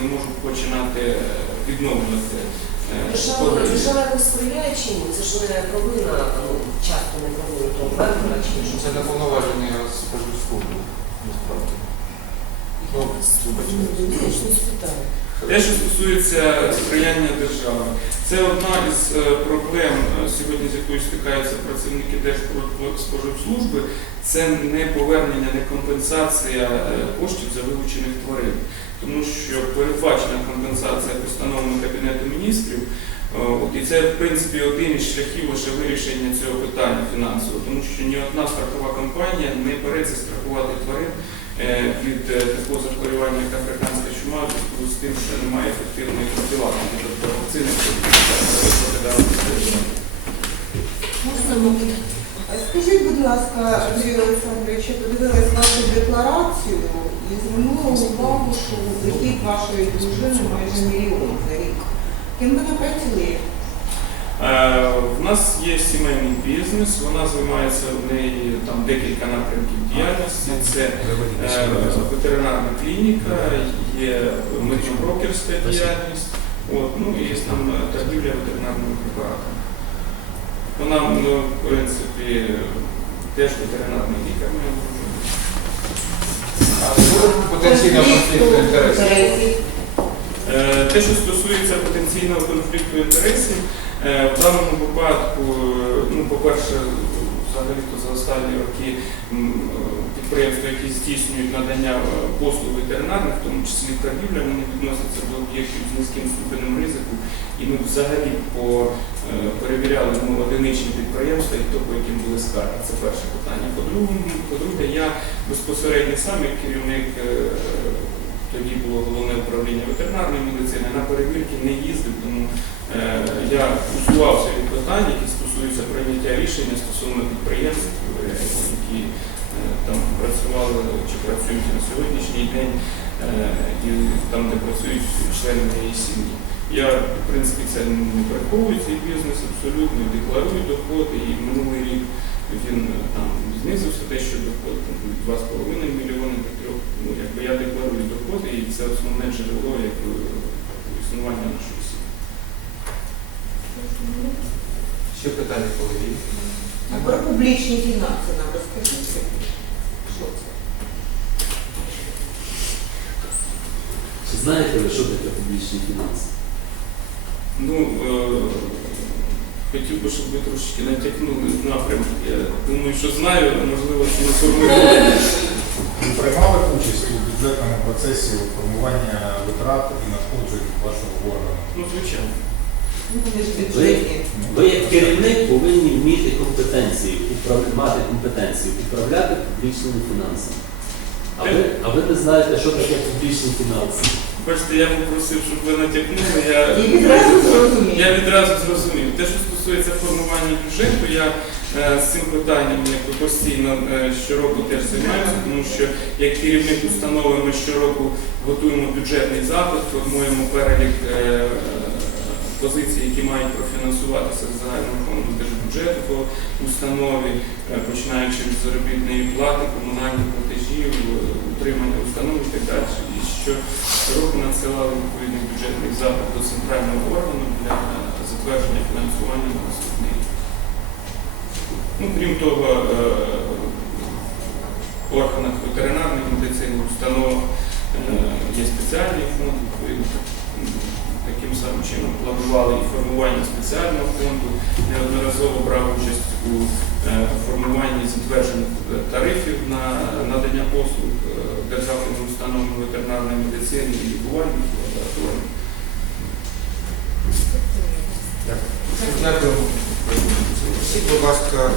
не можуть починати е, відновлювати. е, Держава, держава якось сприяє чи ні? Це ж не провина, ну, часто не провина того вибора чи. Це не повноваження з споживслужби, насправді. Ну, Ну, спитаю. Те, що стосується сприяння держави, це одна із е, проблем е, сьогодні, з якою стикаються працівники Держспоживслужби, це не повернення, не компенсація е, коштів за вилучених тварин. Тому що передбачена компенсація постановами Кабінету міністрів, от, і це, в принципі, один із шляхів лише вирішення цього питання фінансового, тому що ні одна страхова компанія не береться страхувати тварин від е, такого захворювання, як африканська чума, зв'язку з тим, що немає ефективної профілактики, тобто вакцини, мовити? Скажіть, будь ласка, Андрій Олександрович, подивилась вашу декларацію і звернула увагу, що дохід вашої дружини майже мільйон за рік. Ким вона працює? Е, В нас є сімейний бізнес, вона займається в неї там декілька напрямків діяльності. Це е, ветеринарна клініка, є медіаброкерська діяльність, от, ну і є там е, торгівля ветеринарними препаратами. Вона, ну, в принципі, теж ветеринарний лікар. моя дружина. а буде потенційно конфлікт інтересів? Е, Те, що стосується потенційного конфлікту інтересів, е, в даному випадку, е, ну, по-перше, взагалі-то за останні роки е, підприємства, які здійснюють надання е, послуг ветеринарних, в тому числі торгівля, вони відносяться до об'єктів з низьким ступенем ризику. І ми взагалі по, е, перевіряли ну, одиничні підприємства і то, по яким були скарги. Це перше питання. По-друге, я безпосередньо сам як керівник е, тоді було головне управління ветеринарної медицини, на перевірки не їздив, тому е, я усувався від питань, які стосуються прийняття рішення стосовно підприємств, е, які е, там працювали чи працюють на сьогоднішній день, е, і там, де працюють члени моєї сім'ї. Я, в принципі, це не приховую цей бізнес абсолютно, декларую доходи, і минулий рік він е, там знизився те, що доход 2,5 мільйони до 3. Ну, якби я декларую доходи, і це основне джерело як, е, існування сім'ї. Ще питання колеги? А про публічні фінанси нам розкажіть. Що це? Чи знаєте ви, що таке публічні фінанси? Ну, е, хотів би, щоб ви трошечки натякнули напрямок. Я думаю, що знаю, можливо, що не формулюю. Ви приймали участь у бюджетному процесі формування витрат і надходжень вашого органу? Ну, звичайно. Ви як керівник повинні вміти компетенції, мати компетенцію управляти публічними фінансами. А ви, а ви не знаєте, що таке публічні фінанси. Бачите, я попросив, щоб ви натякнули. Я, відразу зрозумів. я відразу зрозумів. Те, що стосується формування бюджету, я е, з цим питанням якби, постійно е, щороку теж займаюся, тому що як керівник установи ми щороку готуємо бюджетний запит, формуємо перелік е, позицій, які мають профінансуватися з загального фонду держбюджету по установі, е, починаючи від заробітної плати, комунальних платежів, е, утримання установ і так далі. І що року надсилали відповідний бюджетний запит до центрального органу для затвердження фінансування на наступний. Ну, крім того, е, в органах ветеринарної медицини, установ е, є спеціальний фонд, самим чином планували і формування спеціального фонду, неодноразово брав участь у е, формуванні затверджених е, тарифів на надання послуг е, державними установами ветеринарної медицини і лікувальних лабораторій. Дякую. Будь ласка,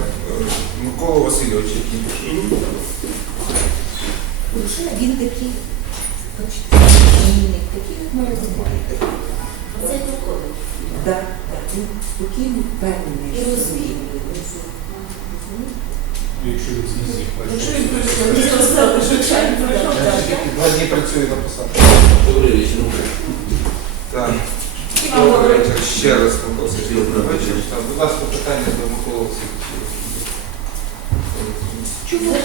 Микола Васильович, який Лише він такий, бачите, такий як має бути. Це доходить. Так, так, він спокійний, впевнений. І розуміє. Якщо від знизів Якщо він прийшов, сказали, що чай пройшов, так. два дні працюю на посаді. Добрий вечір. Так. Добрий вечір. Ще раз Микола. Добрий Добрий вечір. Будь ласка, питання до Миколи Васильовича. Чому?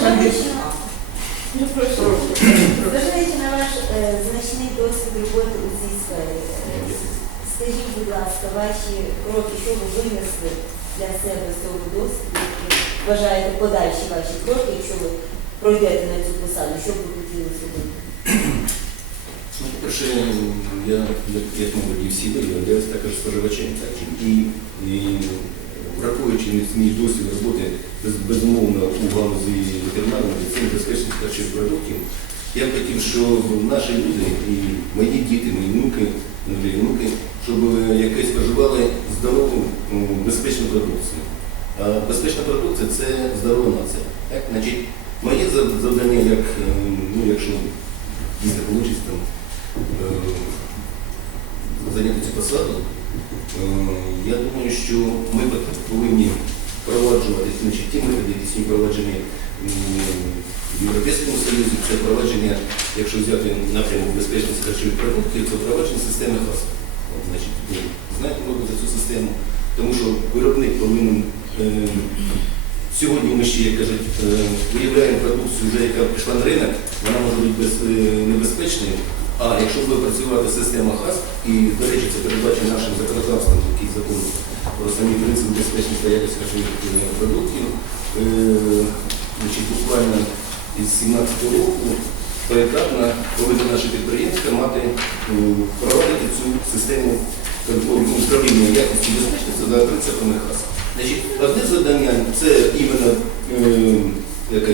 Зважаючи на ваш е, значний досвід роботи у цій сфері, е, скажіть, будь ласка, ваші кроки, що ви винесли для себе з цього досвіду, які вважаєте подальші ваші кроки, якщо ви пройдете на цю посаду, що б ви хотіли зробити? Ну, по-перше, я, як, мабуть, всі ви, я також споживачем. І, і враховуючи мій- досвід роботи без, безумовно у галузі ветеринарної медицини, безпечних харчових продуктів, я б хотів, щоб наші люди і мої діти, мої внуки, і внуки, щоб якось споживали здорову, безпечну продукцію. А безпечна продукція це здорова нація. Так? Значить, моє завдання, як, е, ну, якщо дійсно вийде там, е, зайняти цю посаду, е, я думаю, що ми повинні впроваджувати значить, ті методи, які впроваджені в Європейському Союзі, це впровадження, якщо взяти напрямок безпечності харчових продуктів, це впровадження системи ХАС. Значить, знаєте, мабуть, за цю систему, тому що виробник повинен е, Сьогодні ми ще, як кажуть, е, виявляємо продукцію, вже яка пішла на ринок, вона може бути е, небезпечною. А якщо буде працювати система ХАС, і, до речі, це передбачено нашим законодавством, який закон про самі принципи безпечності та якості харчових продуктів, е, значить, буквально із 17 року поетапно повинні наші підприємства мати проводити цю систему ну, управління якості безпечності за принципами ХАС. Значить, одне завдання це іменно е, яке,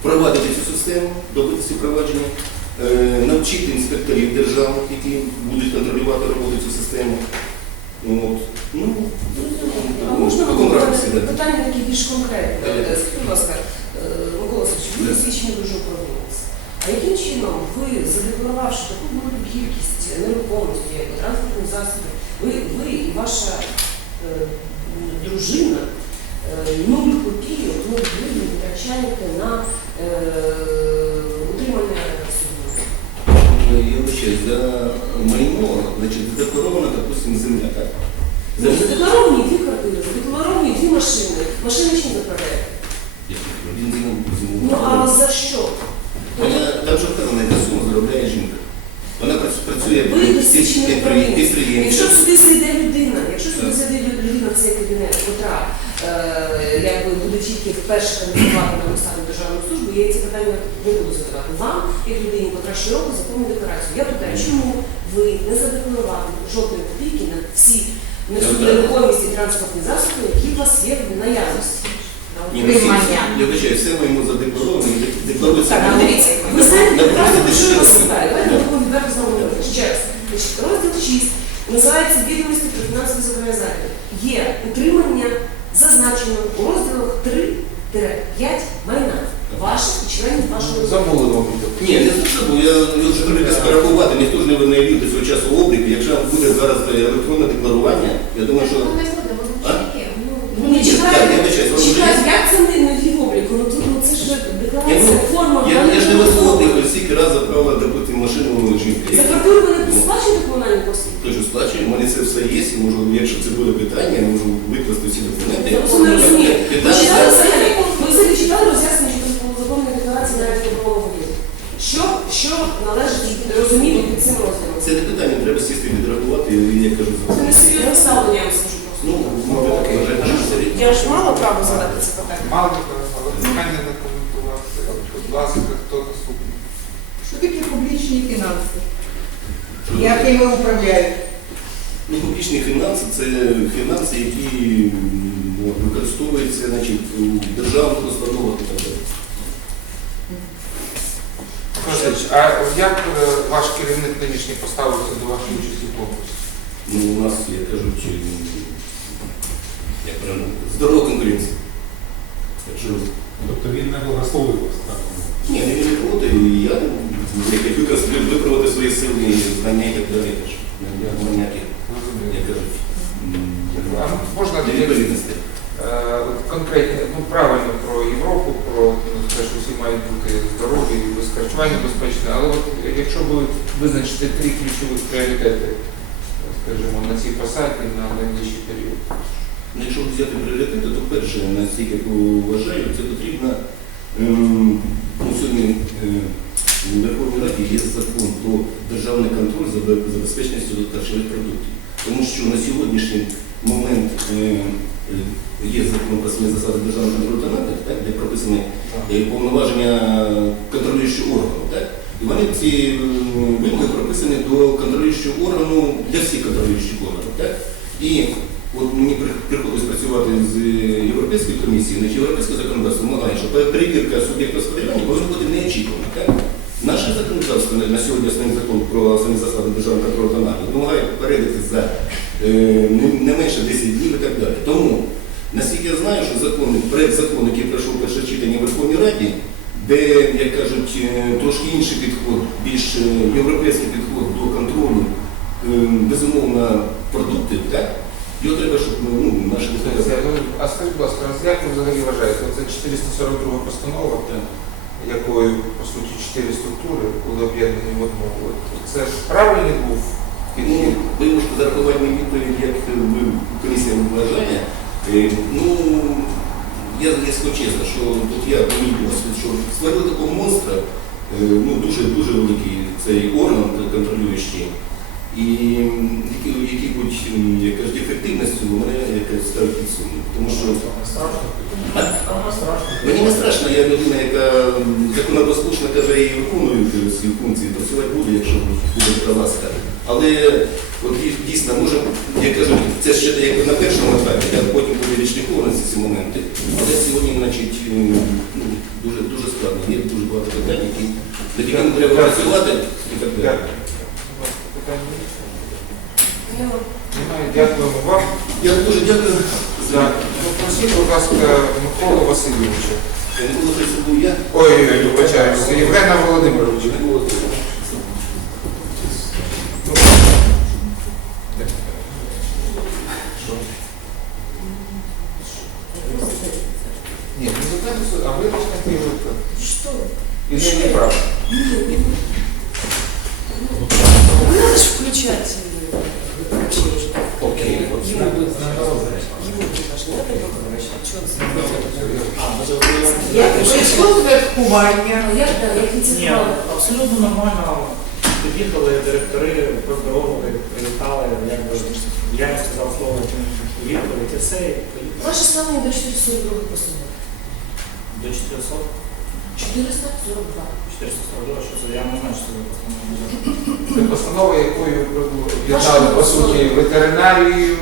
впровадити цю систему, добитися впровадження, е, навчити інспекторів держав, які будуть контролювати роботу цю систему. От. Ну, А можна ракурсі, да. питання такі більш конкретне? Давайте. Е, Скажіть, будь ласка, е, Микола Васильович, ви Да. дуже управлінець. А яким чином ви, задекларувавши таку велику кількість нерухомості, як транспортних засобів, ви, ви і ваша е, дружина е, нуль копійок, нуль гривень витрачаєте на е, утримання? Я вибачаю, за майно, значить, задекларована, допустим, земля, так? Земля, Задекларовані дві квартири, задекларовані дві машини. Машини чим заправляєте? бензином, Ну а за що? Вона прац- працює Ви досвідчений підпри- управлінець. Якщо сюди зайде людина, якщо сюди зайде людина в цей кабінет, котра е, якби буде тільки вперше кандидувати на посаду державної служби, я ці питання не буду задавати вам, як людині, котра щороку заповнює декларацію. Я питаю, чому ви не задекларували жодної копійки на всі нерухомість і транспортні засоби, які у вас є в наявності? Ні, ну, всі- Я вибачаю, все моєму задекларовано, декларується. Так, а дивіться, ви знаєте На що я вас питаю. Давайте ми відверто з вами. Ще раз. Розділ 6 називається відомості про фінансові зобов'язання. Є утримання зазначено у розділах 3-5 майна ваших і членів вашого Забули вам. Ні, не за що, бо я вже треба порахувати, ніхто ж не винайдуть до свого часу обліку. Якщо буде зараз електронне декларування, я думаю, що... Ну, не Так, чекайте, як це не не в обліку? Ну, тут, ну, це ж декларація, ну, форма. я, я ж не готова. стільки раз заправила, машину жінки. За квартиру ви не сплачуєте комунальні послуги? Тож сплачую, у мене це все є, і можу, якщо це буде питання, я можу викласти всі документи. Я просто не розумію. Ви взагалі, ви взагалі читали роз'яснення щодо законної декларації навіть добрового? Що, що належить розуміти під цим розділом? Це не питання, треба сісти відрахувати, і я кажу, Це не серйозне ставлення, я вам скажу просто. ну, може таке рік. Я ж мала право задати це питання. Мало але питання не коментувати. Будь ласка, хто наступний? Публічні фінанси? Як ними управляють? Ну, публічні фінанси це фінанси, які використовуються значить, у державних установах і так далі. А як е, ваш керівник нинішній поставився до вашої участі в конкурсі? Ну, у нас, як кажуть, м, як правильно, здорова конкуренція. Так що, Тобто він не благословив вас, так? ні, не проти, і я як використати випробувати свої сили, знання і так далі. Я кажуть, А можна невідповідностей. Е, конкретно, ну правильно про Європу, про ну, те, що всі мають бути здорові, без харчування безпечне, але от якщо ви визначите три ключових пріоритети, скажімо, на цій посаді на найближчий період. Ну, Якщо взяти пріоритети, то перше, наскільки я вважаю, це потрібно ем, ну, сьогодні у Верховній Раді є закон про державний контроль за бе- забезпеченістю харчових продуктів. Тому що на сьогоднішній момент е, е, є закон про самі засади державного контролю та нагляду, де прописані е, повноваження контролюючого органу. Так? І вони ці вимоги прописані до контролюючого органу для всіх контролюючих органів. Так? І от мені приходилось працювати з Європейською комісією, значить європейське законодавство вимагає, що перевірка суб'єкта господарювання повинна бути неочікувана. Наше законодавство на сьогодні основний закон про основні засади державного контролю та нагляду вимагає попередити за е, не- не менше 10 днів і так далі. Тому, наскільки я знаю, що закон, проект закону, який пройшов перше читання в Верховній Раді, де, як кажуть, е, трошки інший підход, більш е, європейський підход до контролю, е, безумовно, продуктів, так? Його треба, щоб ну, наші Це, ну, А скажіть, будь ласка, як ви взагалі вважаєте? Це 442 постанова, якою, по суті, чотири структури були об'єднані в одну. От Це правильний був Ну, підхід? можете зарахувати мені відповідь, як комісія вважає. Е, Ну, я, я скажу чесно, що тут я помітив що створили такого монстра, е, ну, дуже, дуже великий цей орган контролюючий. І які- які-будь, м, як кажуть, мене якось ставить під сумнів. Тому що страшно? Мені не страшно, я людина, яка законопослушна каже і виконую свої функції, працювати буду, якщо буде така ласка. Але от дійсно, може, я кажу, це ще як на першому етапі, а потім буде відшліфовані ці моменти. Але сьогодні, значить, ну, дуже, дуже складно. Є дуже багато питань, які якими треба працювати і так далі. Немає. Дякуємо вам. Я дуже дякую за Так. Ну, Просіть, будь ласка, Миколу Васильовича. Я не було це був я. Ой, вибачаюся, Євгена Володимировича. Не було це. Ну, що? Ні, не запитайте, а ви розкажете Євгена. Что? І не неправда. Не надо же включать э, вообще уже. Окей. Его Его даже не надо его включать. Чё он Як прийшло святкування? А я, да, я Ні, критиковала. абсолютно нормально. Під'їхали директори, поздоровили, привітали, якби я їм сказав слово відповідь, і все. Ваше ставлення до 442 постанови. До 400, 442. 442, що це, я не знаю, що це за постанова. Це постанова, якою об'єднали по суті ветеринарію,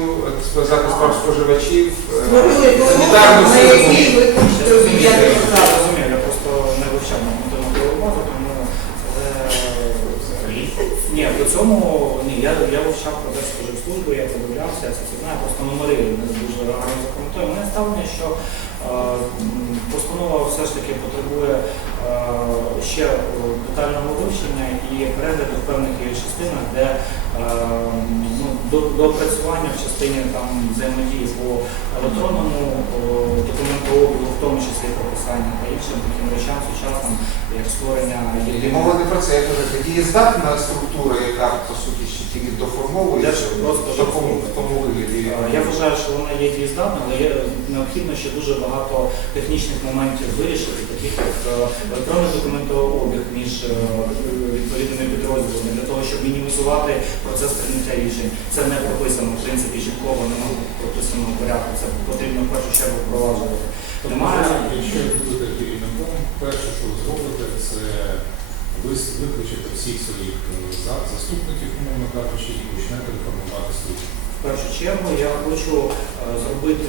захист прав споживачів, е, санітарну на систему. якій ви хочете Я обіцяти розумію, я розумію, я просто не вивчав нормативну роботу, тому але ні, по цьому ні, я, я вивчав процес служби, я подивлявся, я це знаю, просто меморію не дуже гарно запам'ятаю. Мене ставлення, що постанова все ж таки потребує ще е, детального вивчення і перегляду в певних її частинах, де ну, до, до опрацювання в частині там взаємодії по електронному документообігу, в тому числі прописання та іншим таким речам сучасним, як створення єдиного. мова не про це, я кажу, тоді є здатна структура, яка по суті доформовується Я просто такому, тому вигляді. Е, Я вважаю, що вона є дієздатна, але є необхідно ще дуже багато технічних моментів вирішити, таких як е, електронний документообіг між е, відповідними підрозділами, для того, щоб мінімізувати процес прийняття рішень. Це не прописано, в принципі, чіткого, немає прописаного порядку. Це потрібно в першу чергу впроваджувати. Немає. Якщо ви будете керівником, перше, що ви зробите, це ви виключите всіх своїх е, заступників, умовно кажучи, і почнете реформувати службу. В першу чергу я хочу е, зробити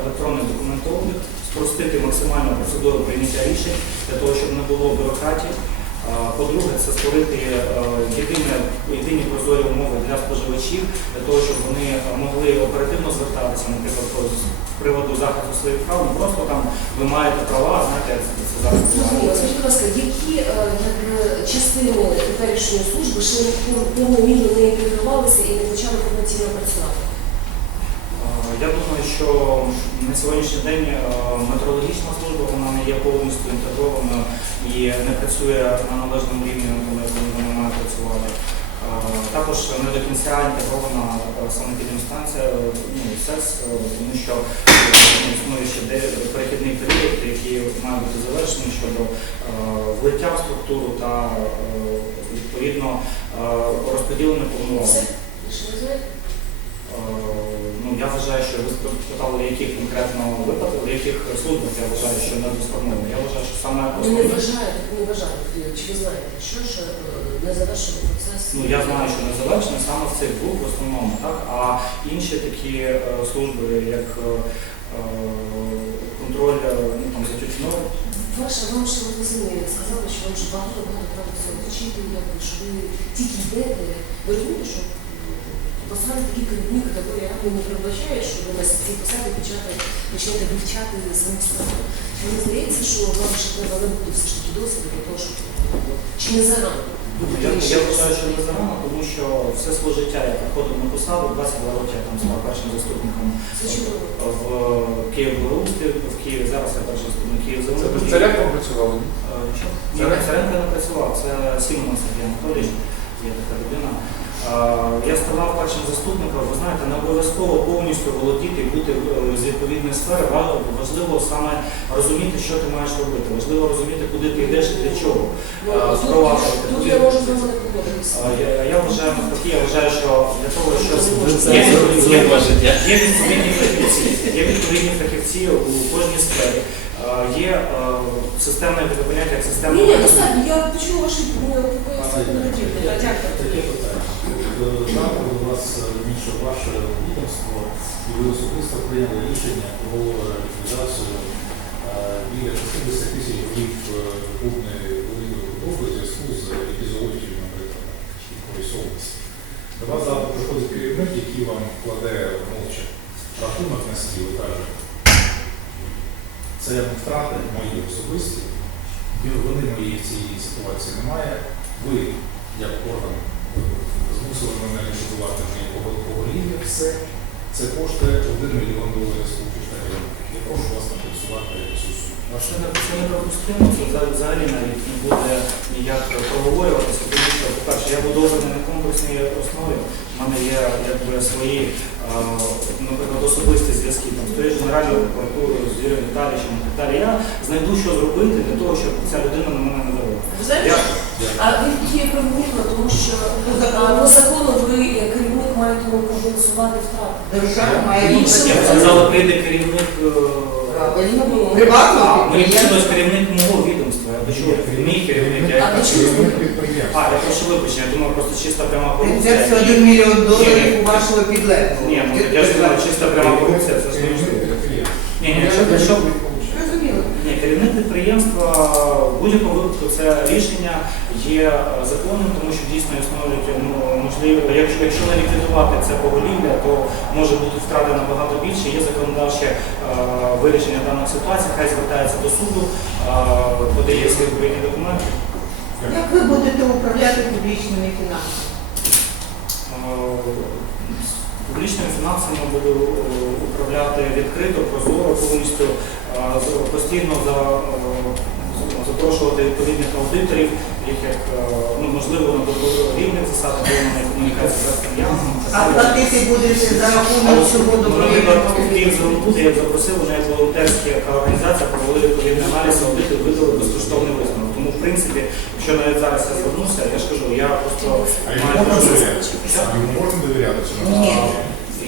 електронний документовник, спростити максимально процедуру прийняття рішень для того, щоб не було бюрократії. По-друге, це створити е, єдині, єдині прозорі умови для споживачів, для того, щоб вони могли оперативно звертатися, наприклад, з приводу захисту своїх прав, не просто там ви маєте права, знаєте, як це, зараз Скажіть, будь ласка, які е, частини теперішньої служби ще повномірно не інтегрувалися і не почали повноцінно працювати? Я думаю, що на сьогоднішній день е, метеорологічна служба вона не є повністю інтегрованою і не працює на належному рівні, як вона має працювати. Е, Також не до кінця інтегрована санепідемстанція, е, ну, СЕС, тому що е, існує ще перехідний період, який має бути завершений щодо влиття в структуру та відповідно розподілення повноважень. Ну, я вважаю, що ви спитали, в яких конкретно випадках, в яких службах я вважаю, що не сформовано. Я вважаю, що саме Ви не вважаєте, не вважаєте. Чи ви знаєте, що ж е, не завершили процес? Ну, я знаю, що не завершено саме в цих двох в основному, так? А інші такі е, служби, як е, е, контроль е, ну, там, за тютюном, Ваша, вам ще ви самі сказали, що вам ще багато багато треба всього вчити, що ви тільки йдете. Ви розумієте, що посади такі керівні категорії як не передбачає, що ви на цій посаді почати почнете вивчати саму справу. Мені здається, що вам ще треба набути все ж таки досвіду для того, щоб чи не зарано. Я, я вважаю, що не зарано, тому що все своє життя я приходив на посаду, 22 роки я там став першим заступником в Київ-Горусті, в Києві зараз я перший заступник київ Це царяком працювали? Ні, Царенко? Царенко не працював, це Сімон Сергій Анатолійович, є така людина. Я ставав першим заступником, ви знаєте, не обов'язково повністю володіти і бути е, з відповідної сфери. Ва- Важливо саме розуміти, що ти маєш робити. Важливо розуміти, куди ти йдеш і для чого. Ну, тут, я можу Я, вважаю навпаки, я вважаю, що для того, Це є, відповідні фахівці, є відповідні фахівці у кожній сфері. Є системне поняття як системне. Ні, ні, достатньо, я почула ваші. Дякую. Е, Завтра у вас е, ваше відомство і ви особисто прийняли рішення про ліквідацію е, біля 60 тисяч голів е, крупної великої худоби в зв'язку з епізоотією, наприклад, якоїсь області. До вас завтра приходить керівник, який вам кладе мовча рахунок на стіл і каже, це втрати мої особисті, вини моєї в цій ситуації немає. Ви, як орган, е, змусили мене ліквідувати моє поголів'я, все. Це коштує 1 мільйон доларів Сполучених Штатів Америки. Я прошу вас напрацювати цю суму. А не це не допустимо, це взагалі- навіть не буде ніяк проговорюватися, тому що, по-перше, я будований на конкурсній основі, в мене є якби свої, наприклад, особисті зв'язки там, з тією ж Генеральною прокуратурою, з Юрієм Віталійовичем і так далі. Я знайду, що зробити для того, щоб ця людина на мене не давала. Ви знаєте, Я, а він є правомірно, тому що По закону. ви як керівник маєте компенсувати втрати. Держава має Ні, я б сказала, прийде керівник е, Приватного керівник мого відомства, я почув, мій керівник, я А ви чому? А, я прошу вибачення, я думав, просто чиста пряма корупція. Це 1 мільйон доларів у вашого підлеглого. Ні, ну я ж думаю, чиста пряма корупція, це ж не можливо. Ні, ні, якщо, якщо Зрозуміло. ні, керівник підприємства в будь-якому випадку це рішення є е, законним, тому що дійсно існують ну, можливо, якщо, якщо не ліквідувати це поголів'я, то може бути втрати набагато більше. Є законодавче е, вирішення даної ситуації, хай звертається до суду, е, подає свої відповідні документи. Як ви будете управляти публічними фінансами? Е, Публічними фінансами буду е, управляти відкрито, прозоро, повністю е, постійно за, е, запрошувати відповідних аудиторів, їх як е, ну, можливо на добровільних засадах на комунікації з Астем'яном. А платити будете за рахунок цього Наприклад, добровільного? Я запросив, вони як волонтерська організація провели відповідний аналіз, аудити, видали безкоштовний висновок. Тому, в принципі, якщо навіть зараз я звернуся, я ж кажу, я просто А йому маю можна довіряти? Що? Йому можна довіряти? Ні.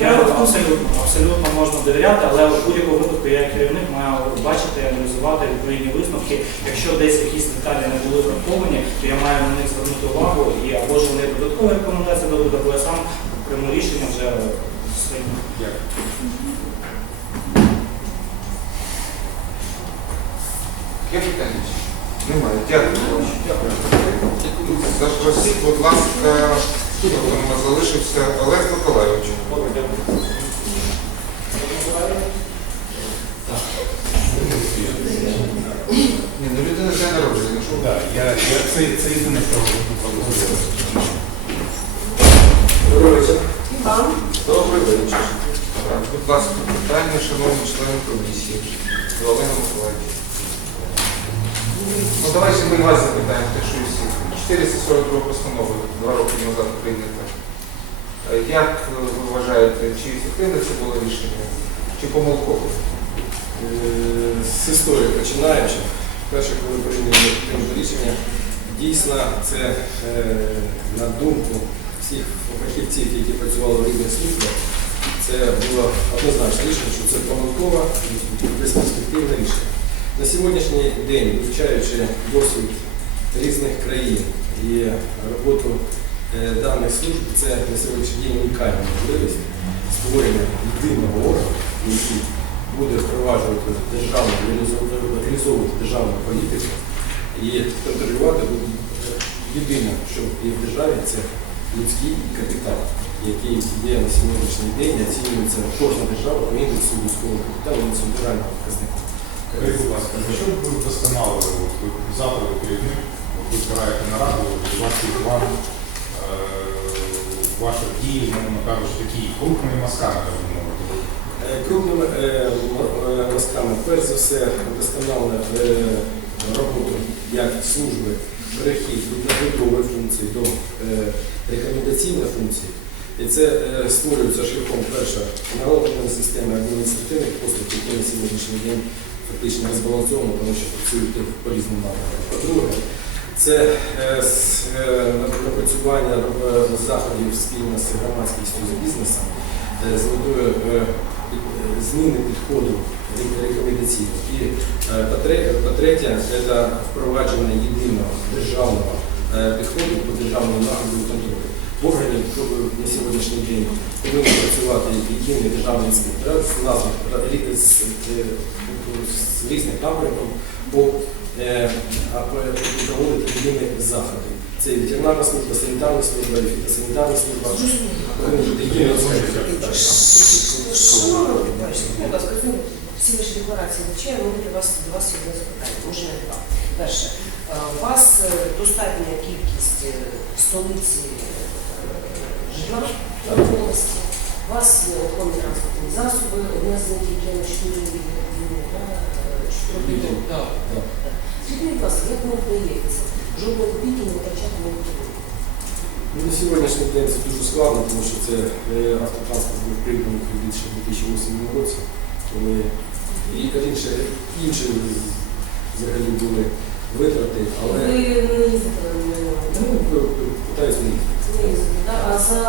Я абсолютно, абсолютно можна довіряти, але в будь-якому випадку я як керівник маю бачити, аналізувати відповідні висновки. Якщо десь якісь деталі не були враховані, то я маю на них звернути увагу і або ж вони додаткові рекомендації дадуть, або я сам прийму рішення вже своїм. Немає. Дякую. Запросіть, будь ласка, у нас залишився Олег Миколайович. Ні, ну людина день народження. Так, я, я, це, це єдине, що. Добрий вечір. Добрий вечір. Так, будь ласка, питання, шановні члени комісії. Олега Миколаївича. Ну давайте ми вас запитаємо, те, що і всі. 442 постанова два роки назад прийнята. Е, Як ви вважаєте, чи ефективне це було рішення, чи помилкове? Е, з історії починаючи, перше, коли прийняли рішення, дійсно це е, на думку всіх фахівців, які працювали в різних службах, це було однозначне рішення, що це помилкове безперспективне рішення. На сьогоднішній день, вивчаючи досвід різних країн і роботу е, даних служб, це на сьогоднішній день унікальна можливість створення єдиного органу, який буде впроваджувати державну, реалізовувати державну політику і контролювати буде єдине, що є в державі, це людський капітал, який є на сьогоднішній день, оцінюється кожна держава по індексу людського капіталу, індексу федерального показника. Скажіть, будь ласка, за що ви вдосконалили? От завтра керівник, ви збираєте нараду, от ваш план е, ваших дій, мовно кажучи, такі крупними мазками, так би мовити. Е, Крупними е, м- мазками, перш за все, вдосконалили е, роботу як служби, перехід від наглядової функції до рекомендаційної функції. І це створюється шляхом перше налагодження системи адміністративних послуг, які на сьогоднішній день фактично розбалансовано, тому що працюють по різним напрямкам. По-друге, це е, е, напрацювання е, заходів спільно з громадськістю з бізнесом з метою зміни підходу рек- рекомендаційного. І по-третє, це впровадження єдиного державного підходу по державному нагляду контролю. В органі на сьогоднішній день повинен працювати єдиний державний інспекторат з різних напрямків проводити єдині заходи. Це і ветеринарна служба, санітарна служба, і фітосанітарна служба. Всі ваші декларації у мене до вас, до вас є одне запитання, може не два. Перше, е, у вас е, достатня кількість е, в столиці е, житла в області, у вас є охоронні транспортні засоби, одне з них, яке на 4 Так. Скажіть, будь як вам вдається жодної копійки не втрачати на automobil? Ну, На сьогоднішній день це дуже складно, тому що це е, автотранспорт був придбаний кредит ще в 2008 році, коли і інші, інші взагалі були витрати, але Ви не їздите на ну, питаюся не Не так? А за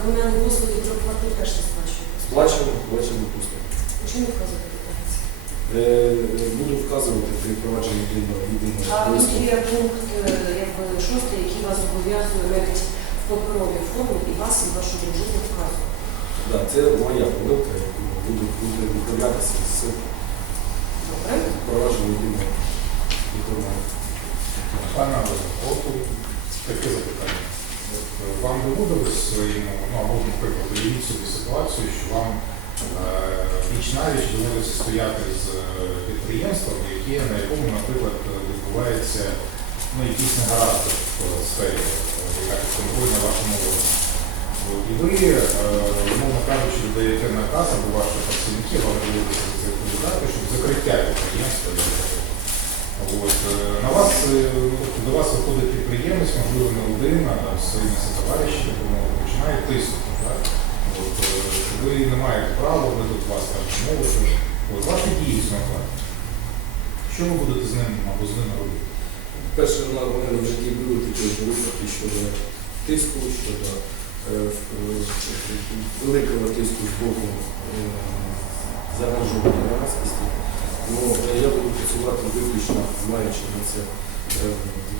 комунальні послуги проплати теж не сплачуєте? сплачено, сплачено пусто. Чому не вказувати декларації? Е, Буду вказувати при впровадженні єдиного А єдиного тут є пункт е, якби, шостий, який вас зобов'язує навіть в паперовій формі і вас, і вашу дружину вказувати. Да, це моя помилка, яку буду, виправлятися з Добре? впровадженням єдиного документу. Пане Олеже, таке запитання. Е, Вам доводилось своєму, ну або, наприклад, уявіть собі ситуацію, що вам віч навіч доводиться стояти з е, підприємством, яке, на якому, наприклад, відбувається ну, якісь негаразди в е, сфері, е, яка підконтрольна вашому органу. От, І ви, е, умовно кажучи, даєте наказ або ваші працівники, вам доводиться відповідати, щоб закриття підприємства. От, е, на вас, е, до вас виходить підприємець, можливо, не один, а своїми товариші, починає тиснути. Е, ви не маєте права, ви тут вас так мовити. От ваші дії в. Що ви будете з ним або з ними робити? Перше, у мене в житті були такі випадки щодо тиску, щодо е, е, великого тиску з боку заангажованої громадськості. Ну, я буду працювати виключно, маючи на це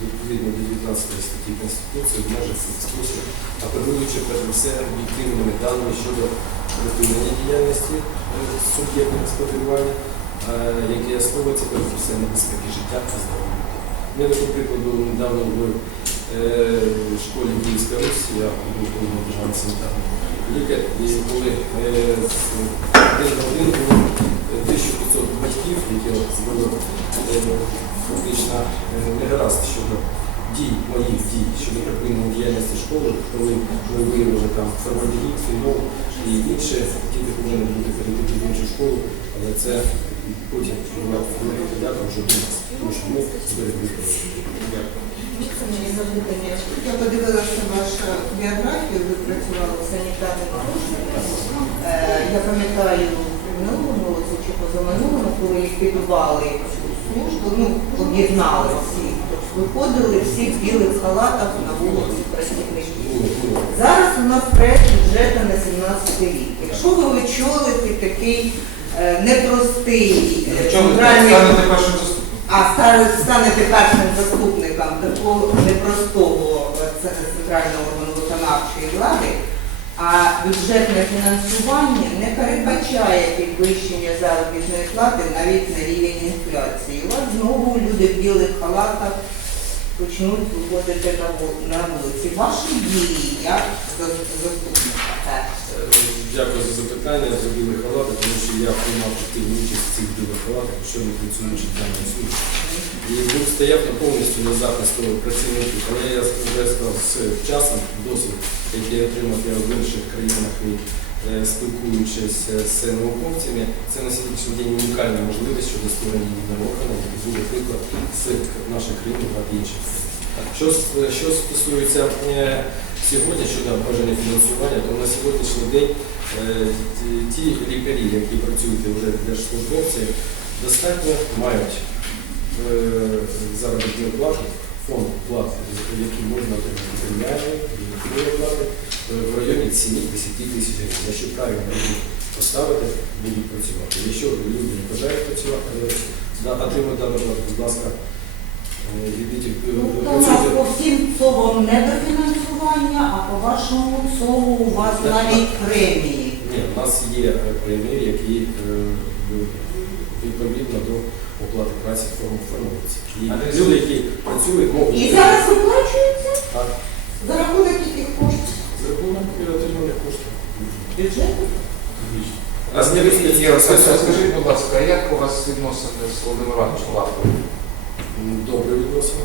відповідно до 19 статті Конституції в межах спосіб, апелюючи перш все об'єктивними даними щодо припинення діяльності е, суб'єктів господарювання, е, яке основується перш за все на безпеки життя та здоров'я. Я до прикладу недавно в е, школі Київська Русь, я був державний санітарний лікар, і коли один було е, 1500 батьків, які е, фактично е, негаразд щодо дій, моїх дій щодо припинення діяльності школи, коли ми виявили там формальдегід, фінол і інше, діти повинні бути перейти в іншу школу, але це потім велика подяка вже до нас, тому що ми зберегли. Дякую. Я подивилася вашу біографію, ви працювали в санітарній службі. Е, Я пам'ятаю, минулому році чи позаминулому, коли ліквідували цю службу, ну, об'єднали всі, виходили всі в білих халатах на вулиці працівників. Зараз у нас проєкт бюджету на 17 рік. Якщо ви очолите такий е, непростий е, центральний а ста- станете першим заступником такого непростого е, центрального органу виконавчої влади, а бюджетне фінансування не передбачає підвищення заробітної плати навіть на рівень інфляції. У вас знову люди в білих халатах почнуть виходити на вулиці. Ваші дії як заступника. Е, Дякую за запитання за білі халати, тому що я приймав активну участь в цих білих халатах, що не працюючи в даній службі. І був стояв повністю на захист працівників. Але я сказав, з часом досвід, який я отримав я в інших країнах спілкуючись е, з науковцями, це на сьогоднішній день унікальна можливість щодо створення органу, який буде приклад з нашої країни та інших. Що, що стосується е, сьогодні щодо обмеження фінансування, то на сьогоднішній день е, ті- лікарі, які працюють вже держслужбовці, достатньо мають е, заробітну плату, фонд плати, який можна отримати додаткові плати в районі 7-10 тисяч гривень. Якщо правильно поставити, будуть працювати. Якщо люди не бажають працювати, да, отримують дану плату, будь ласка, е, е, Ну, по всім словам недофінансування, а по вашому слову у вас навіть премії. Ні, у нас є е, премії, які відповідно до оплати праці форм- формуються. І люди, які працюють, можуть І зараз виплачується Так. за рахунок яких коштів за рахунок отриманих коштів. бюджету. А скажіть, будь ласка, а як у вас відносини з Володимиром Івановичем Лавкою? Добре відносини.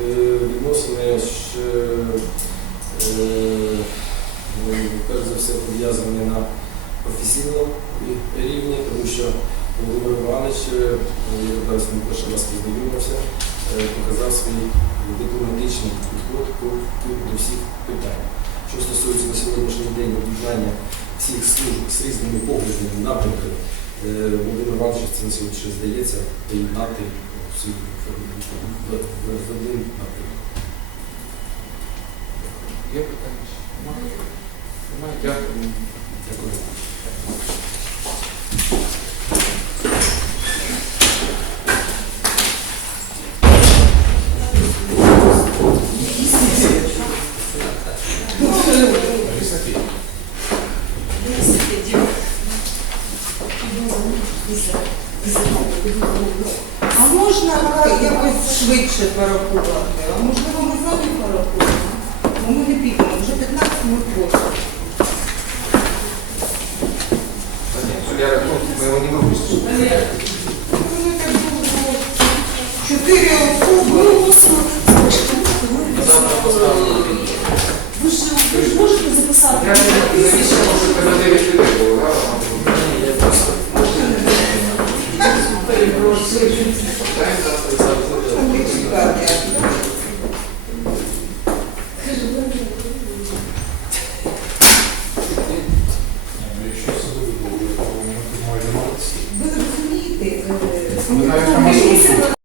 Е, Відносини ж, е, е, ну, перш за все пов'язані на професійному рівні, тому що Володимир Іванович, е, я він перший раз познайомився, е, показав свій дипломатичний підход до всіх питань. Що стосується на сьогоднішній день об'єднання всіх служб з різними поглядами, напрямками, е, Володимир Іванович це на сьогодні здається поєднати всі в, один напрямок. Є питання? Дякую. Дякую. А можна якось швидше порахувати? А можливо ми самі порахуємо? Ми не підемо, вже 15 минут просимо. Я, ну, ми. Ну, Чотири особи. Завтра. Ви ж ви ж можете записати. Я не навіщо може тебе 9 людей було, Перепрошую. Поставимо